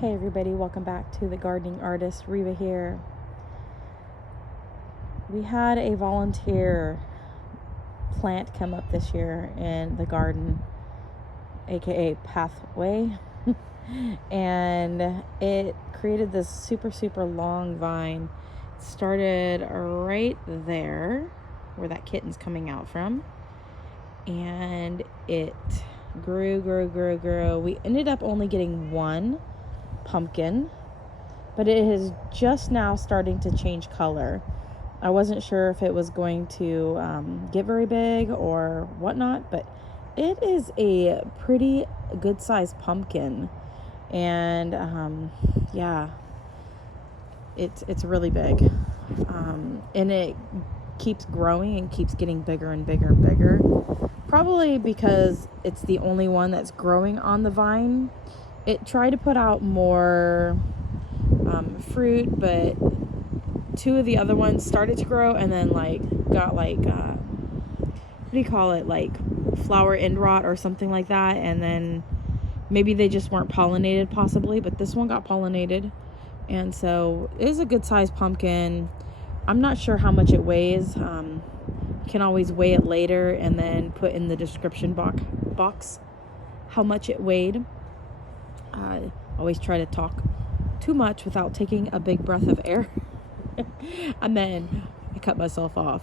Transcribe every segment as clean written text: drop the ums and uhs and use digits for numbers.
Hey everybody, welcome back to the Gardening Artist. Reba here. We had a volunteer plant come up this year in the garden, aka pathway, and it created this super long vine. It started right there where that kitten's coming out from, and it grew. We ended up only getting one pumpkin, but it is just now starting to change color. I wasn't sure if it was going to get very big or whatnot, but it is a pretty good sized pumpkin, and yeah, it's really big, and it keeps growing and keeps getting bigger and bigger, probably because it's the only one that's growing on the vine. It tried to put out more fruit, but two of the other ones started to grow and then got what do you call it, like flower end rot or something like that, and then maybe they just weren't pollinated possibly, but this one got pollinated, and so it is a good sized pumpkin. I'm not sure how much it weighs. You can always weigh it later and then put in the description box how much it weighed. I always try to talk too much without taking a big breath of air. And then I cut myself off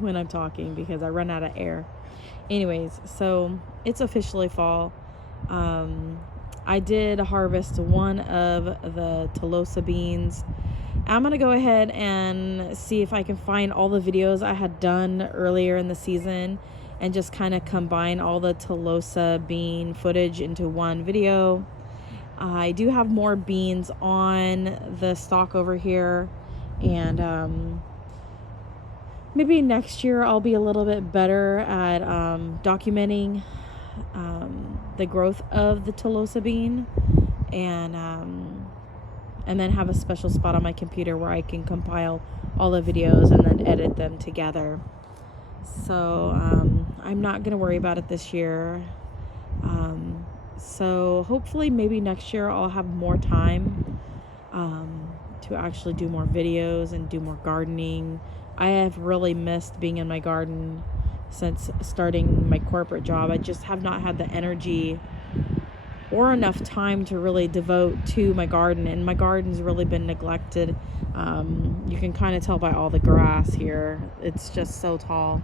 when I'm talking because I run out of air. Anyways, so it's officially fall. I did harvest one of the Tolosa beans. I'm going to go ahead and see if I can find all the videos I had done earlier in the season and just kind of combine all the Tolosa bean footage into one video. I do have more beans on the stalk over here, and maybe next year I'll be a little bit better at documenting the growth of the Tolosa bean, and then have a special spot on my computer where I can compile all the videos and then edit them together. So I'm not going to worry about it this year. So hopefully maybe next year I'll have more time to actually do more videos and do more gardening. I have really missed being in my garden since starting my corporate job. I just have not had the energy or enough time to really devote to my garden, and my garden's really been neglected. You can kind of tell by all the grass here. It's just so tall,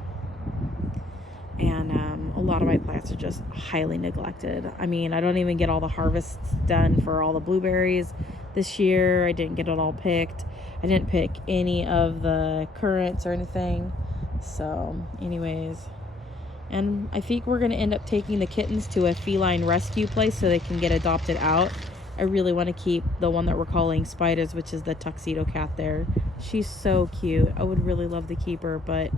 and a lot of my plants are just highly neglected. I mean, I don't even get all the harvests done for all the blueberries this year. I didn't get it all picked. I didn't pick any of the currants or anything. So anyways, and I think we're going to end up taking the kittens to a feline rescue place so they can get adopted out. I really want to keep the one that we're calling Spiders, which is the tuxedo cat there. She's so cute. I would really love to keep her, but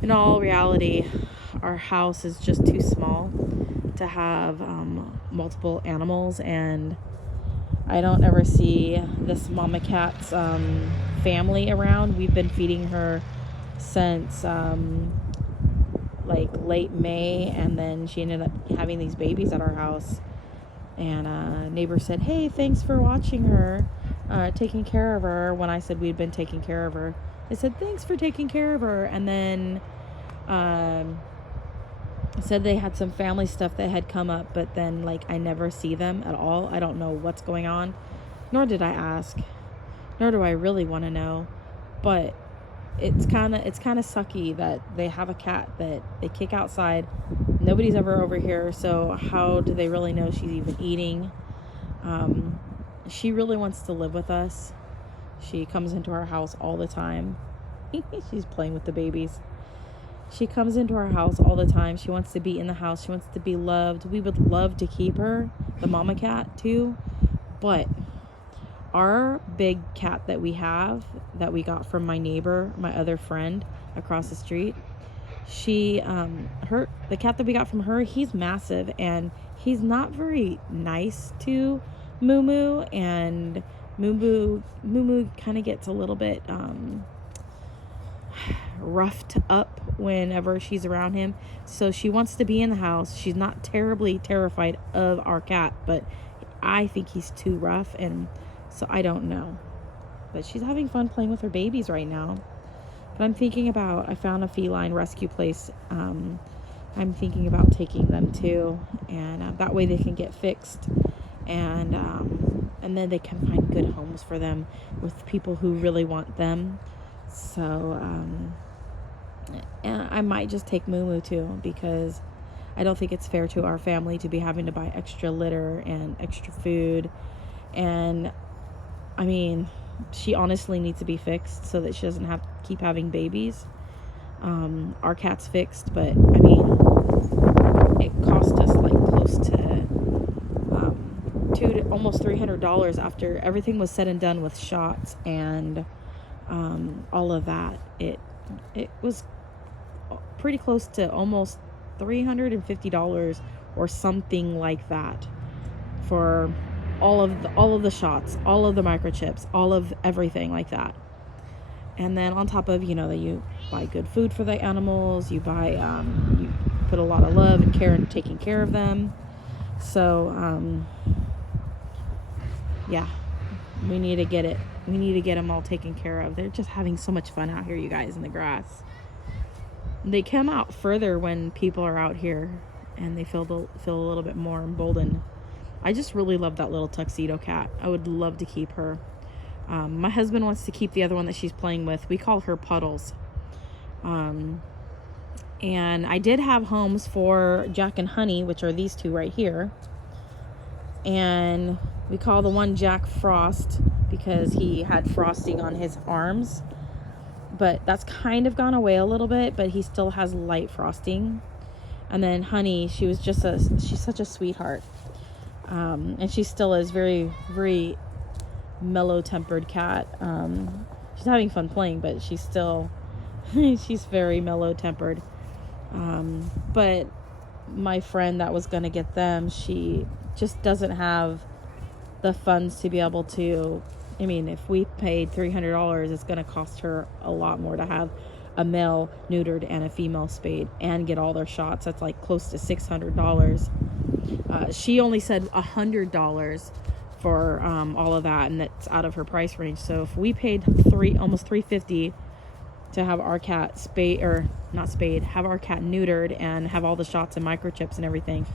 in all reality, our house is just too small to have multiple animals, and I don't ever see this mama cat's family around. We've been feeding her since late May, and then she ended up having these babies at our house, and a neighbor said, "Hey, thanks for watching her, taking care of her," when I said we'd been taking care of her. They said, "Thanks for taking care of her," and then said they had some family stuff that had come up, but then I never see them at all. I don't know what's going on, nor did I ask, nor do I really want to know. But it's kind of sucky that they have a cat that they kick outside. Nobody's ever over here, so how do they really know she's even eating? She really wants to live with us. She comes into our house all the time. She's playing with the babies. She comes into our house all the time. She wants to be in the house. She wants to be loved. We would love to keep her, the mama cat too, but our big cat that we have, that we got from my neighbor, my other friend across the street, she the cat that we got from her, he's massive, and he's not very nice to Moo Moo, and Moo Moo kind of gets a little bit roughed up whenever she's around him. So she wants to be in the house. She's not terribly terrified of our cat, but I think he's too rough, and so I don't know. But she's having fun playing with her babies right now. But I'm thinking about, I found a feline rescue place. I'm thinking about taking them to, and that way they can get fixed, and then they can find good homes for them with people who really want them. So and I might just take Moo too, because I don't think it's fair to our family to be having to buy extra litter and extra food. And I mean, she honestly needs to be fixed so that she doesn't have to keep having babies. Our cat's fixed, but I mean, it cost us like close to almost $300 after everything was said and done with shots and all of that. It was pretty close to almost $350 or something like that for all of the shots, all of the microchips, all of everything like that. And then on top of, that you buy good food for the animals, you buy you put a lot of love and care into taking care of them. So yeah, we need to get them all taken care of. They're just having so much fun out here, you guys, in the grass. They come out further when people are out here, and they feel a little bit more emboldened. I just really love that little tuxedo cat. I would love to keep her. My husband wants to keep the other one that she's playing with. We call her Puddles. And I did have homes for Jack and Honey, which are these two right here. And we call the one Jack Frost because he had frosting on his arms. But that's kind of gone away a little bit, but he still has light frosting. And then Honey, she's such a sweetheart. And she still is very, very mellow-tempered cat. She's having fun playing, but she's very mellow-tempered. But my friend that was going to get them, she just doesn't have the funds to be able to. I mean, if we paid $300, it's going to cost her a lot more to have a male neutered and a female spayed and get all their shots. That's like close to $600. She only said $100 for all of that, and that's out of her price range. So if we paid almost $350 to have our cat have our cat neutered and have all the shots and microchips and everything,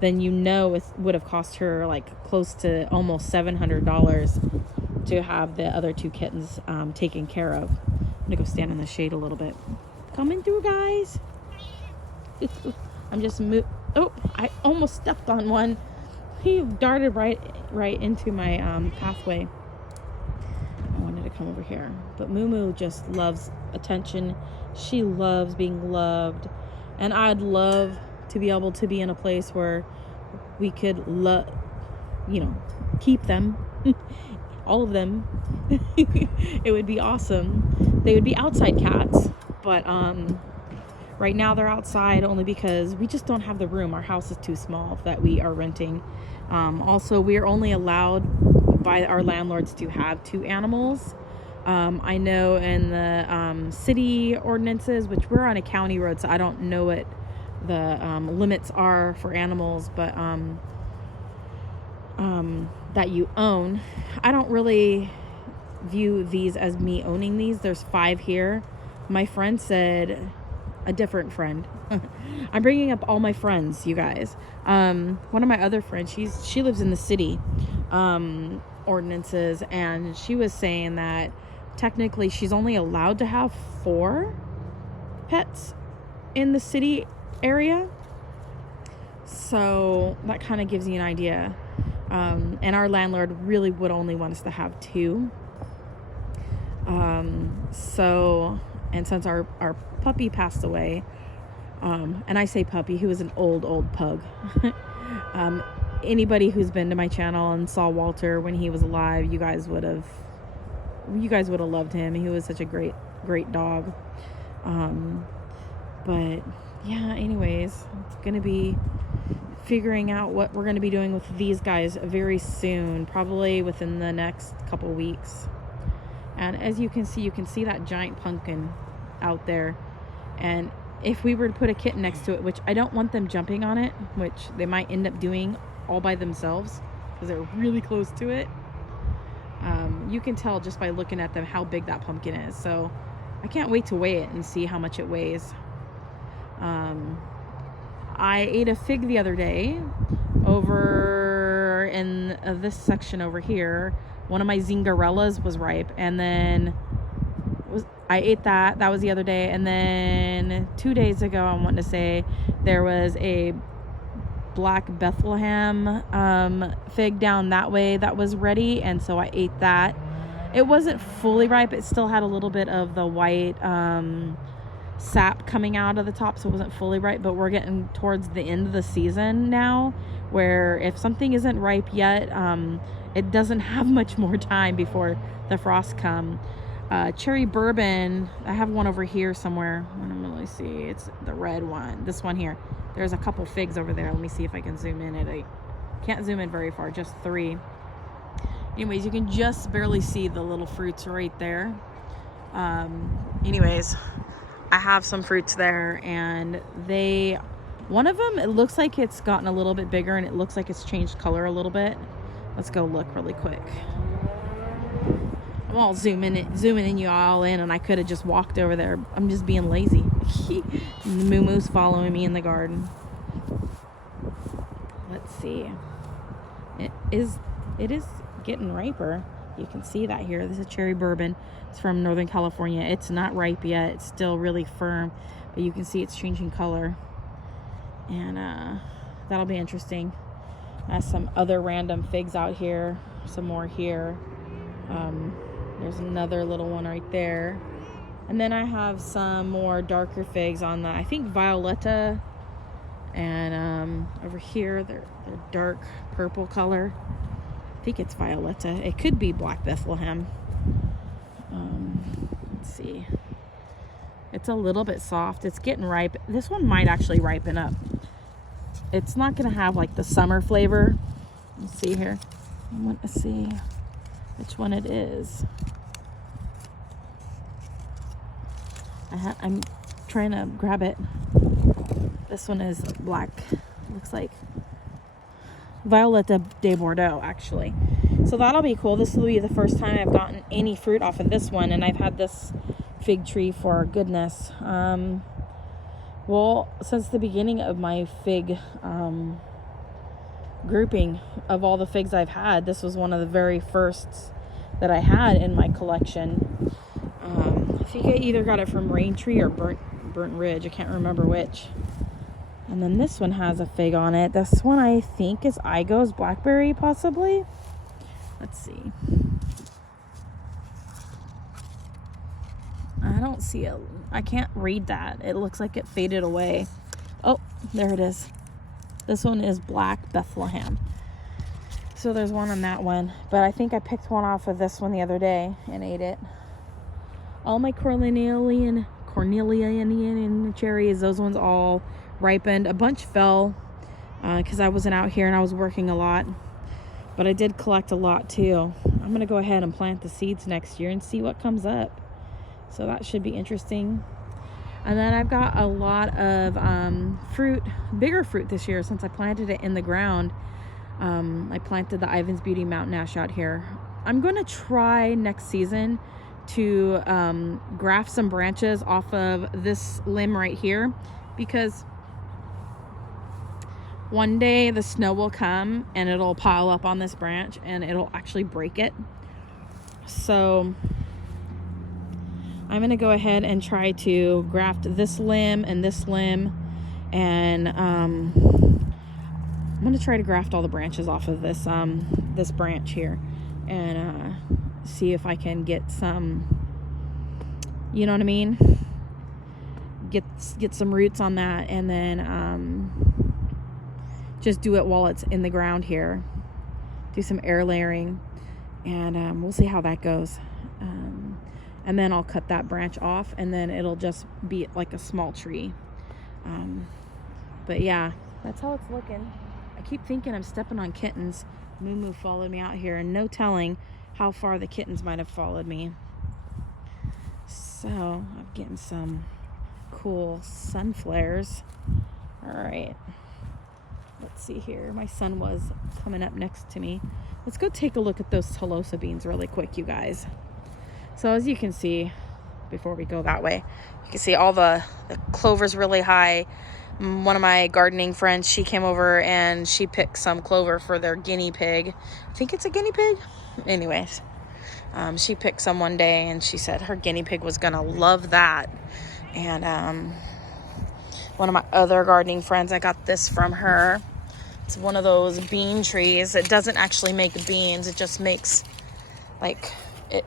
then it would have cost her like close to almost $700 to have the other two kittens taken care of. I'm gonna go stand in the shade a little bit. Coming through, guys. I'm just I almost stepped on one. He darted right into my pathway. I wanted to come over here, but Moo just loves attention. She loves being loved, and I'd love to be able to be in a place where we could keep them. All of them. It would be awesome. They would be outside cats, but right now they're outside only because we just don't have the room. Our house is too small that we are renting. Also, we are only allowed by our landlords to have 2 animals. I know in the city ordinances, which we're on a county road, so I don't know what the limits are for animals, but that you own. I don't really view these as me owning these. There's 5 here. My friend said, a different friend. I'm bringing up all my friends, you guys. One of my other friends, she lives in the city ordinances, and she was saying that technically she's only allowed to have 4 pets in the city area. So that kind of gives you an idea. And our landlord really would only want us to have 2. And since our puppy passed away, and I say puppy, he was an old pug. Anybody who's been to my channel and saw Walter when he was alive, you guys would have loved him. He was such a great dog. But yeah, anyways, it's gonna be figuring out what we're going to be doing with these guys very soon, probably within the next couple weeks. And as you can see that giant pumpkin out there, and if we were to put a kitten next to it, which I don't want them jumping on it, which they might end up doing all by themselves, because they're really close to it. You can tell just by looking at them how big that pumpkin is. So I can't wait to weigh it and see how much it weighs. I ate a fig the other day over in this section over here. One of my zingarellas was ripe, and then I ate that. That was the other day. And then 2 days ago, I want to say, there was a black Bethlehem fig down that way that was ready, and so I ate that. It wasn't fully ripe. It still had a little bit of the white sap coming out of the top, so it wasn't fully ripe. But we're getting towards the end of the season now, where if something isn't ripe yet, it doesn't have much more time before the frosts come. Cherry bourbon, I have one over here somewhere. Let me really see. It's the red one. This one here. There's a couple figs over there. Let me see if I can zoom in. I can't zoom in very far, just 3. Anyways, you can just barely see the little fruits right there. Anyways, I have some fruits there, and one of them, it looks like it's gotten a little bit bigger, and it looks like it's changed color a little bit. Let's go look really quick. I'm all zooming in you all in, and I could have just walked over there. I'm just being lazy. Moo Moo's following me in the garden. Let's see. It is getting riper. You can see that here. This is cherry bourbon. It's from Northern California. It's not ripe yet. It's still really firm, but you can see it's changing color, and that'll be interesting. Some other random figs out here. Some more here. There's another little one right there. And then I have some more darker figs on the, I think, Violetta. And over here, they're dark purple color. I think it's Violetta. It could be Black Bethlehem. Let's see. It's a little bit soft. It's getting ripe. This one might actually ripen up. It's not going to have like the summer flavor. Let's see here. I want to see which one it is. I'm trying to grab it. This one is black. Looks like Violetta de Bordeaux, actually. So that'll be cool. This will be the first time I've gotten any fruit off of this one, and I've had this fig tree for goodness. Well, since the beginning of my fig grouping of all the figs I've had, this was one of the very firsts that I had in my collection. I think I either got it from Rain Tree or Burnt Ridge. I can't remember which. And then this one has a fig on it. This one I think is Igo's Blackberry, possibly. Let's see. I don't see it. I can't read that. It looks like it faded away. Oh, there it is. This one is Black Bethlehem. So there's one on that one. But I think I picked one off of this one the other day and ate it. All my Cornelian cherries, those ones all ripened. A bunch fell because I wasn't out here and I was working a lot. But I did collect a lot too. I'm going to go ahead and plant the seeds next year and see what comes up. So that should be interesting. And then I've got a lot of fruit, bigger fruit this year since I planted it in the ground. I planted the Ivan's Beauty Mountain Ash out here. I'm going to try next season to graft some branches off of this limb right here, because one day the snow will come and it'll pile up on this branch and it'll actually break it. So I'm going to go ahead and try to graft this limb and this limb, and I'm going to try to graft all the branches off of this this branch here, and see if I can get some, you know what I mean, get some roots on that, and then just do it while it's in the ground here, do some air layering, and we'll see how that goes. And then I'll cut that branch off, and then it'll just be like a small tree. But yeah, that's how it's looking. I keep thinking I'm stepping on kittens. Moo Moo followed me out here, and no telling how far the kittens might have followed me. So I'm getting some cool sun flares. All right. let's see here. My son was coming up next to me. Let's go take a look at those Tolosa beans really quick, you guys. So as you can see, before we go that way, you can see all the clover's really high. One of my gardening friends, she came over and she picked some clover for their guinea pig. I think it's a guinea pig. Anyways, she picked some one day and she said her guinea pig was gonna love that. And one of my other gardening friends, I got this from her. It's one of those bean trees. It doesn't actually make beans. It just makes like,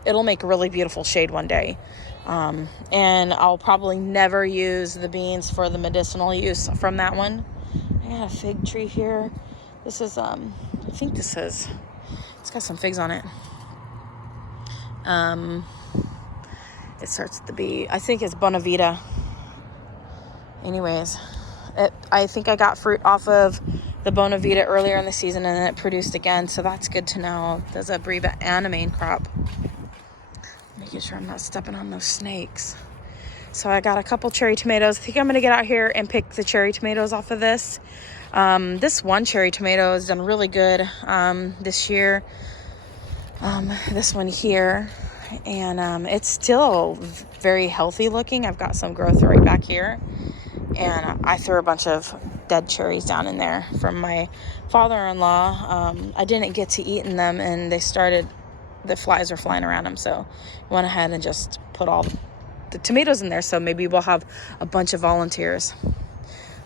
it'll make a really beautiful shade one day. And I'll probably never use the beans for the medicinal use from that one. I got a fig tree here. This is, I think this is, it's got some figs on it. It starts with the B. I think it's Bonavita. Anyways, I think I got fruit off of the Bonavita earlier in the season and then it produced again. So that's good to know. There's a Reba and a main crop. Making sure I'm not stepping on those snakes. So I got a couple cherry tomatoes. I think I'm going to get out here and pick the cherry tomatoes off of this. This one cherry tomato has done really good this year. This one here. And it's still very healthy looking. I've got some growth right back here. And I threw a bunch of dead cherries down in there from my father-in-law. I didn't get to eating them and the flies were flying around them. So I went ahead and just put all the tomatoes in there. So maybe we'll have a bunch of volunteers.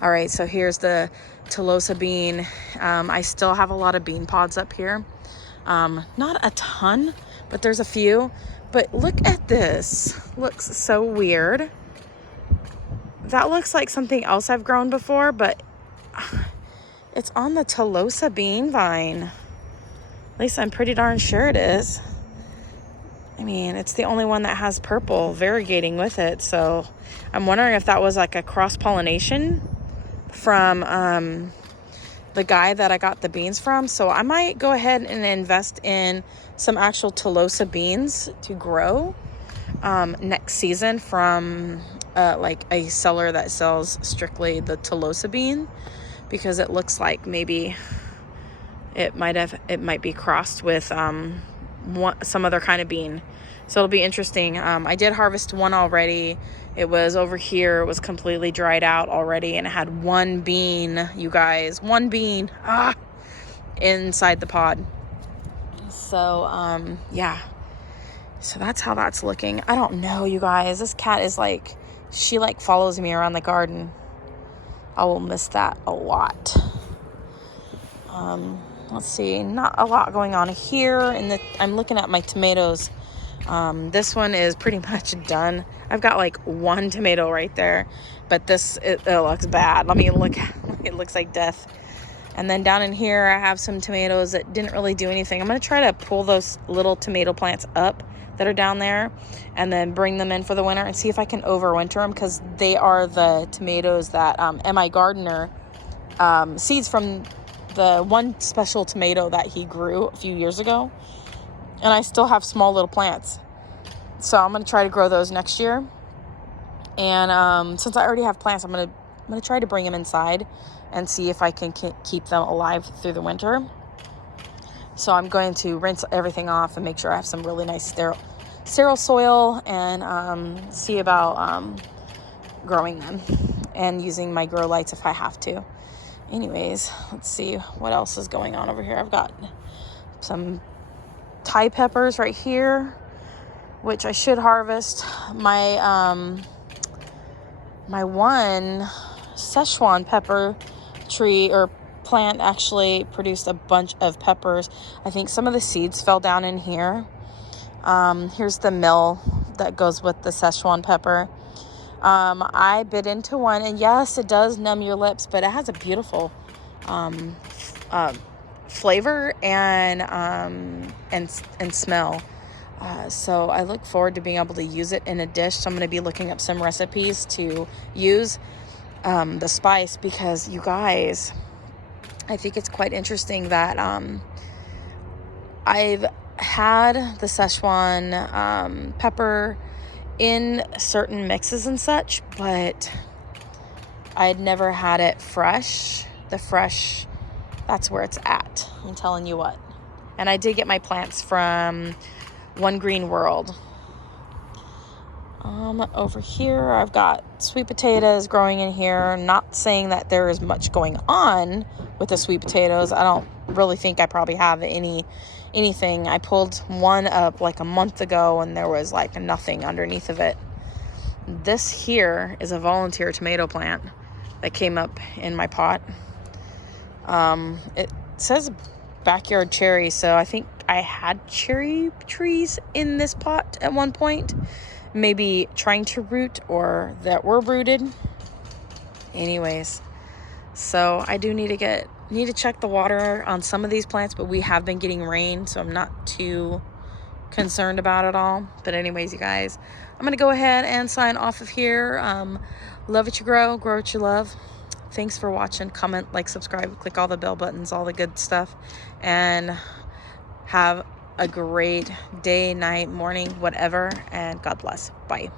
All right, so here's the Tolosa bean. I still have a lot of bean pods up here. Not a ton, but there's a few. But look at this. Looks so weird. That looks like something else I've grown before, but it's on the Tolosa bean vine. At least I'm pretty darn sure it is. I mean, it's the only one that has purple variegating with it. So I'm wondering if that was like a cross-pollination from the guy that I got the beans from. So I might go ahead and invest in some actual Tolosa beans to grow next season from like a seller that sells strictly the Tolosa bean, because it looks like maybe it might be crossed with some other kind of bean. So it'll be interesting. I did harvest one already. It was over here. It was completely dried out already, and it had one bean, you guys, one bean inside the pod. So yeah, so that's how that's looking. I don't know, you guys. This cat is like, she like follows me around the garden. I will miss that a lot. Let's see, not a lot going on here. And I'm looking at my tomatoes. This one is pretty much done. I've got like one tomato right there, but it looks bad. Let me look. It looks like death. And then down in here, I have some tomatoes that didn't really do anything. I'm going to try to pull those little tomato plants up that are down there and then bring them in for the winter and see if I can overwinter them, because they are the tomatoes that M.I. Gardener seeds from the one special tomato that he grew a few years ago. And I still have small little plants. So I'm going to try to grow those next year. And since I already have plants, I'm going to try to bring them inside and see if I can keep them alive through the winter. So I'm going to rinse everything off and make sure I have some really nice sterile soil, and see about growing them and using my grow lights if I have to. Anyways, let's see what else is going on over here. I've got some Thai peppers right here, which I should harvest. My one Szechuan pepper tree or plant actually produced a bunch of peppers. I think some of the seeds fell down in here. Here's the mill that goes with the Szechuan pepper. I bit into one, and yes, it does numb your lips, but it has a beautiful flavor and smell. So I look forward to being able to use it in a dish. So I'm going to be looking up some recipes to use the spice, because you guys, I think it's quite interesting that I've had the Szechuan pepper in certain mixes and such, but I'd never had it fresh, the fresh That's where it's at. I'm telling you what. And I did get my plants from One Green World. Over here, I've got sweet potatoes growing in here. Not saying that there is much going on with the sweet potatoes. I don't really think I probably have anything. I pulled one up like a month ago and there was like nothing underneath of it. This here is a volunteer tomato plant that came up in my pot. It says backyard cherry, so I think I had cherry trees in this pot at one point, maybe trying to root or that were rooted. Anyways, so I do need to check the water on some of these plants, but we have been getting rain, so I'm not too concerned about it all. But anyways, you guys, I'm gonna go ahead and sign off of here. Love what you grow what you love. Thanks for watching. Comment, like, subscribe, click all the bell buttons, all the good stuff, and have a great day, night, morning, whatever, and God bless. Bye.